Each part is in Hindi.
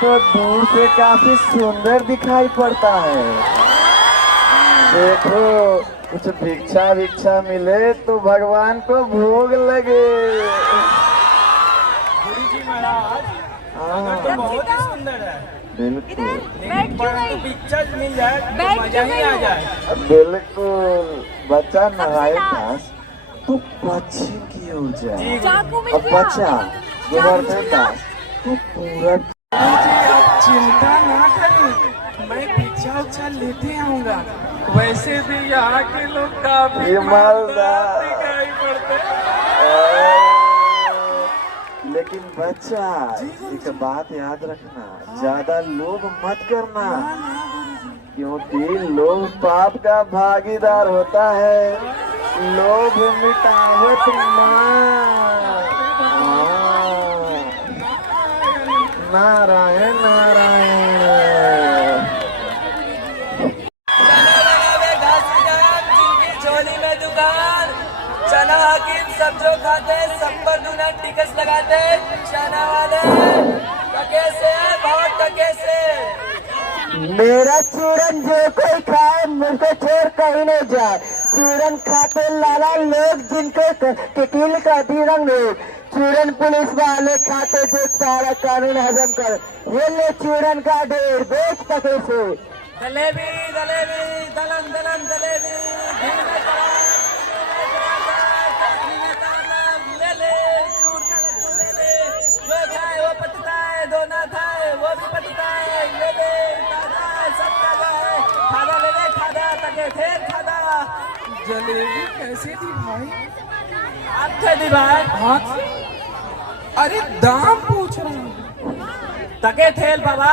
तो दूर से काफी सुंदर दिखाई पड़ता है। देखो कुछ भिक्षा भिक्षा मिले तो भगवान को भोग लगे। गुरु जी महाराज तो बहुत ही सुंदर है। बिल्कुल भिक्षा मिल जाए तो मजा ही आ जाए। बिल्कुल। बच्चा नहाए दास तो पश्चिम की ओर जाए और बच्चा गोवर्धन दास तो पूरब। आप चिंता ना करें, मैं भिक्षा उच्छा लेते आऊंगा। वैसे भी यहाँ के लोग काफी ईमानदार दिखाई पड़ते हैं। लेकिन बच्चा एक बात याद रखना, ज्यादा लोभ मत करना, क्योंकि लोभ पाप का भागीदार होता है। लोभ मिटावत नारायण नारायण। झोली में दुकान चना हकीम सब जो खाते सब पर दूना टिकस लगाते। चना वाले टके से बहुत टके से। मेरा चूरन जो कोई खाए मुझको छोड़ कहीं नहीं जाए। चूरन खाते लाला लोग जिनको वकील का रंग चूरन पुलिस वाले खाते जो सारा कानून हजम कर। ये ले चूरन का ढेर बेच पके से। जलेबी जलेबी दलम दलम जलेबी ले ले चूर का लड्डू ले ले। जो खाए वो पटता है, दो ना खाए वो भी पटता है। ले ले ताजा है सब ताजा है। खादा ले ले खादा तके थे खादा। जलेबी कैसे दी भाई? आप थे दी भाई? हाथ से? अरे दाम पूछ रहा हूँ। तके थेल बाबा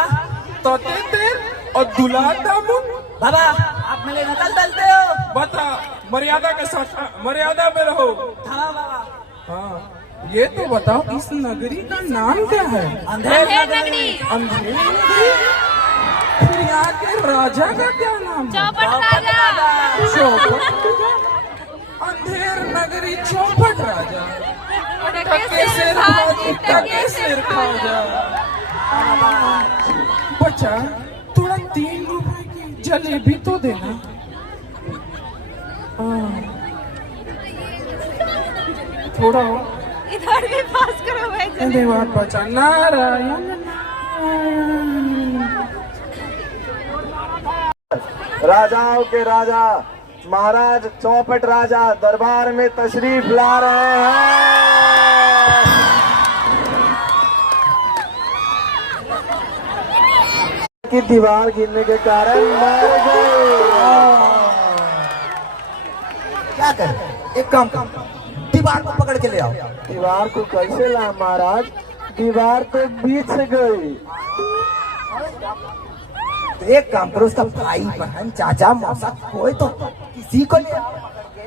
तोते तेल और दुला दामुन। बाबा आप मेरे नकल डालते हो। बता मर्यादा के साथ मर्यादा में रहो। हाँ बाबा। हाँ ये तो बताओ इस नगरी का नाम क्या है? अंधेर नगरी। अंधेर नगरी? फिर यहाँ के राजा का क्या नाम है? चौपट राजा। चौपट राजा। अंधेर नगरी चौपट राजा। टके सिर खाजी टके सिर खाजा। बच्चा थोड़ा 3 रुपए की जलेबी तो देना। थोड़ा इधर भी पास करो भाई। धन्यवाद बच्चा। नारायण राजाओं के राजा महाराज चौपट राजा दरबार में तशरीफ ला रहे हैं। की दीवार गिरने के कारण मर गए। क्या करें? एक काम कर, दीवार को पकड़ के ले आओ। दीवार को कैसे ला महाराज? दीवार तो बीच से गई। तो एक काम करो, उसका भाई बहन चाचा मौसा कोई तो किसी को ले आओ।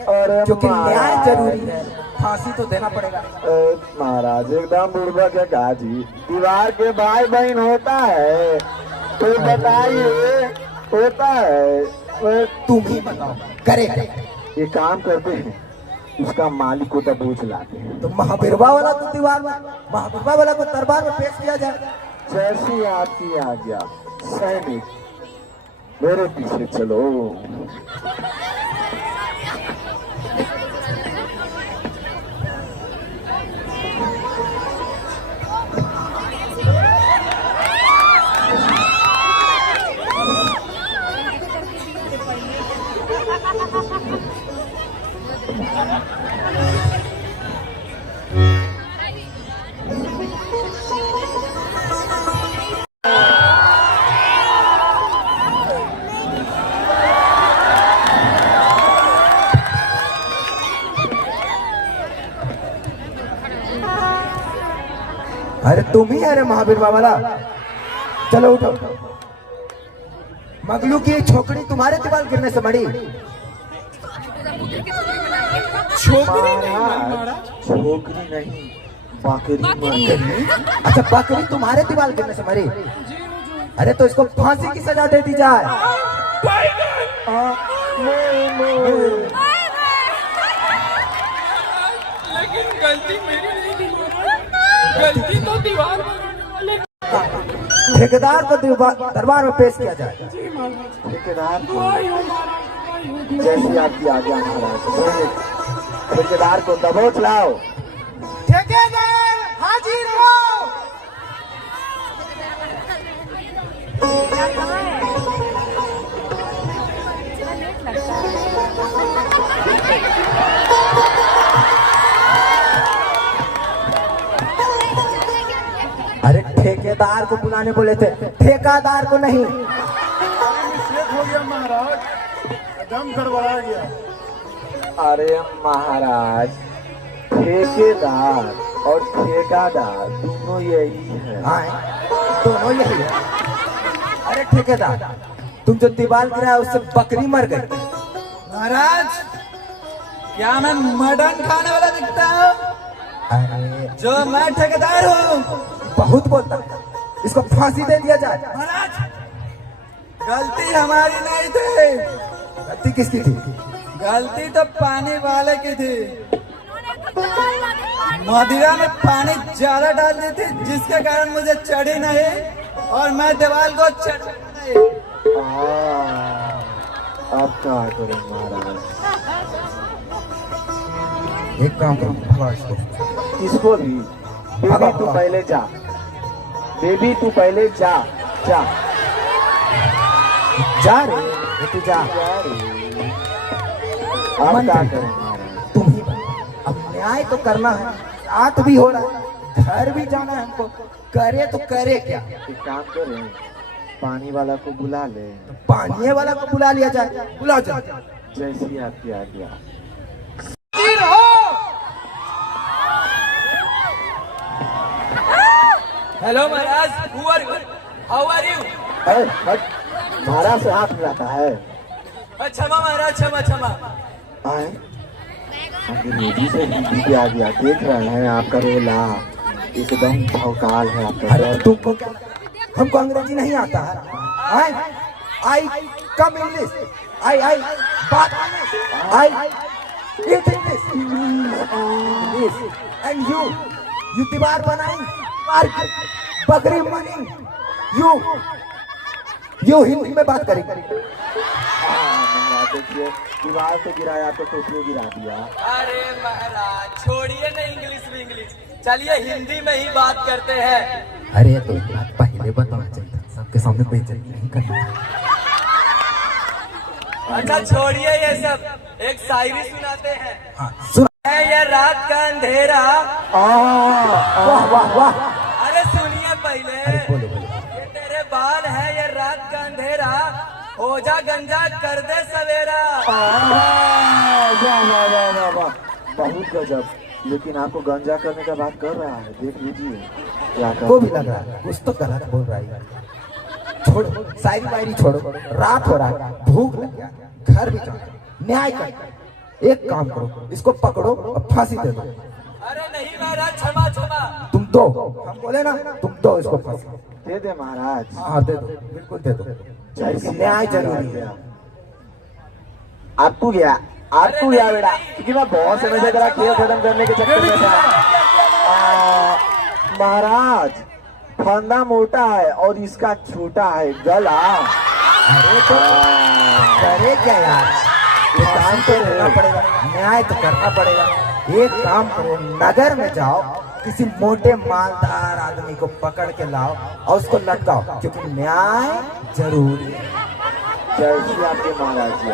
अरे जो कि न्याय जरूरी है, फांसी तो देना पड़ेगा। महाराज एकदम बुढ़वा क्या कहा जी। दीवार के भाई बहन होता है तो बताइए, होता है। तुम ही बताओ करे। ये काम करते हैं, उसका मालिक को दबोच लाते हैं। तो महाबिरवा वाला को दीवार में, महाबिरवा वाला को दरबार में पेश किया जाए। जैसी आपकी आज्ञा सैनिक, मेरे पीछे चलो। अरे तुम ही है रे महावीर वाला। चलो उठो। मगलू की छोकरी तुम्हारे दीवार गिरने से मरी। छोकरी नहीं महाराज। छोकरी नहीं, बकरी। अच्छा बकरी तुम्हारे दीवार गिरने से मरी। अरे तो इसको फांसी की सजा दे दी जाए। लेकिन गलती मेरी नहीं थी, गलती तो दीवार बनाने वाले। ठेकेदार को दरबार में पेश किया जाए। ठेकेदार जैसी आपकी आज्ञा महाराज। ठेकेदार को दबोच लाओ। ठेकेदार हाजिर हो। अरे ठेकेदार को बुलाने बोले थे, ठेकादार को नहीं। मिस्टेक हो गया महाराज, दम गड़बड़ा गया। अरे महाराज, ठेकेदार और ठेकादार दोनों यही है। हाँ, दोनों यही है। अरे ठेकेदार, तुम जो दीवार गिराया उससे बकरी मर गई। महाराज, क्या मैं मटन खाने वाला दिखता हूँ? अरे जो मैं ठेकेदार हूँ। बहुत बोलता है, इसको फांसी दे दिया जाए। महाराज, गलती हमारी नहीं थी। गलती किसकी थी? गलती तो पानी वाले की थी। मदिरा में पानी ज्यादा डाल दी थी, जिसके कारण मुझे चढ़ी नहीं और मैं दीवार को चढ़ नहीं। अब क्या करें महाराज? एक काम करो, भगा इसको। इसको भी। बेबी तू पहले जा, बेबी तू पहले जा। जा जा रे, ये तू जा। अब मन क्या कर। करें महाराज? तुम ही अब न्याय तो करना है, रात भी हो रहा है, घर भी जाना है हमको, करे तो करे क्या? एक काम करें, पानी वाला को बुला ले। पानी वाला को बुला लिया जाए। बुलाओ जाए। जैसी आपकी आज्ञा। हेलो महाराज, हाउ आर यू? अरे हट, महाराज से हाथ मिलाता है। क्षमा महाराज, क्षमा क्षमा। आए अंग्रेजी से हिंदी पे आ गया। देख रहे हैं आपका रोला एकदम भौकाल है आपका। अरे तुमको क्या, हमको अंग्रेजी नहीं आता है। आई कम इंग्लिश, आई बात आई ईट इंग्लिश एंड यू दीवार बनाई, बकरी मनी, यू हिंदी में बात करेंगे। महाराज देखिए, दीवार से गिराया तो टोपियों गिरा दिया। अरे महाराज, छोड़िए ना इंग्लिश में इंग्लिश, चलिए हिंदी में ही बात करते हैं। अरे तो एक बात पहले बताना चाहिए, सबके सामने बेइज्जती नहीं करनी। अच्छा छोड़िए ये सब, एक शायरी सुनाते हैं। हाँ, सुन। है ये रात का अंधेरा। वाह वाह वाह। अरे सुनिए पहले। अरे बोलो बोलो। ये तेरे बाल है ये रात का अंधेरा, हो जा गंजा कर दे सवेरा। वाह वाह वाह वाह वाह, बहुत गजब। लेकिन आपको गंजा करने का बात कर रहा है, देख लीजिए क्या कर। को भी लग रहा है कुछ तो गलत बोल रहा है। छोड़ो शायरी वायरी छोड़ो, रात हो रहा है, भूख लग गया, घर भी जाओ, न्याय कर। एक काम करो, इसको पकड़ो और फांसी दे दो। अरे नहीं महाराज, क्षमा क्षमा। तुम दो, हम बोले ना, तुम दो इसको फांसी। दे दे महाराज। हाँ दे दो, बिल्कुल दे दो। न्याय जरूरी है। आपको गया बेटा, क्योंकि मैं बहुत समय से जरा खेल खत्म करने के चक्कर में था। महाराज, फंदा मोटा है और इसका छोटा है गला। अरे तो करे क्या यार, ये काम तो करना पड़ेगा, न्याय तो करना पड़ेगा। एक काम करो, नगर में जाओ, किसी मोटे मालदार आदमी को पकड़ के लाओ और उसको लटकाओ, क्योंकि न्याय जरूरी है। जैसी आपके महाराज जी।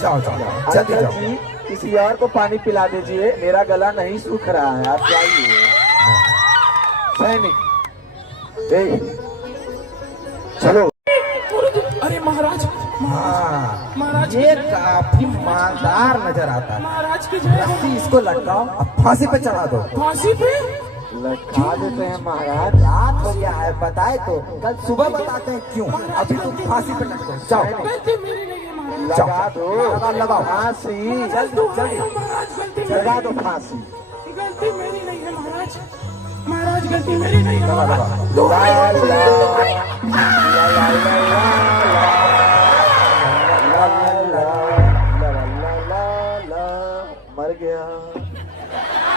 जाओ जाओ जल्दी अंकल जाओ। जी, किसी और को पानी पिला दीजिए, मेरा गला नहीं सूख रहा है। आप जाइए। सैनिक चलो। अरे महाराज, हाँ, महाराज ये काफी मालदार नजर आता है। महाराज की जय हो। रस्सी इसको लटकाओ और फांसी पे चढ़ा दो। फांसी पे? लटका देते हैं महाराज। रात हो गया है, बताए तो कल सुबह बताते हैं क्यों। अभी तुम फांसी पे लटको, जाओ गलती मेरी नहीं है महाराज। लगा दो, लगाओ फांसी। जल्दी जल्दी। महाराज गलती मेरी, लगा दो फांसी। गलती मेरी नहीं है महाराज। महाराज गलती मेरी नहीं है। लगा, लगा। ला ला ला ला ला ला।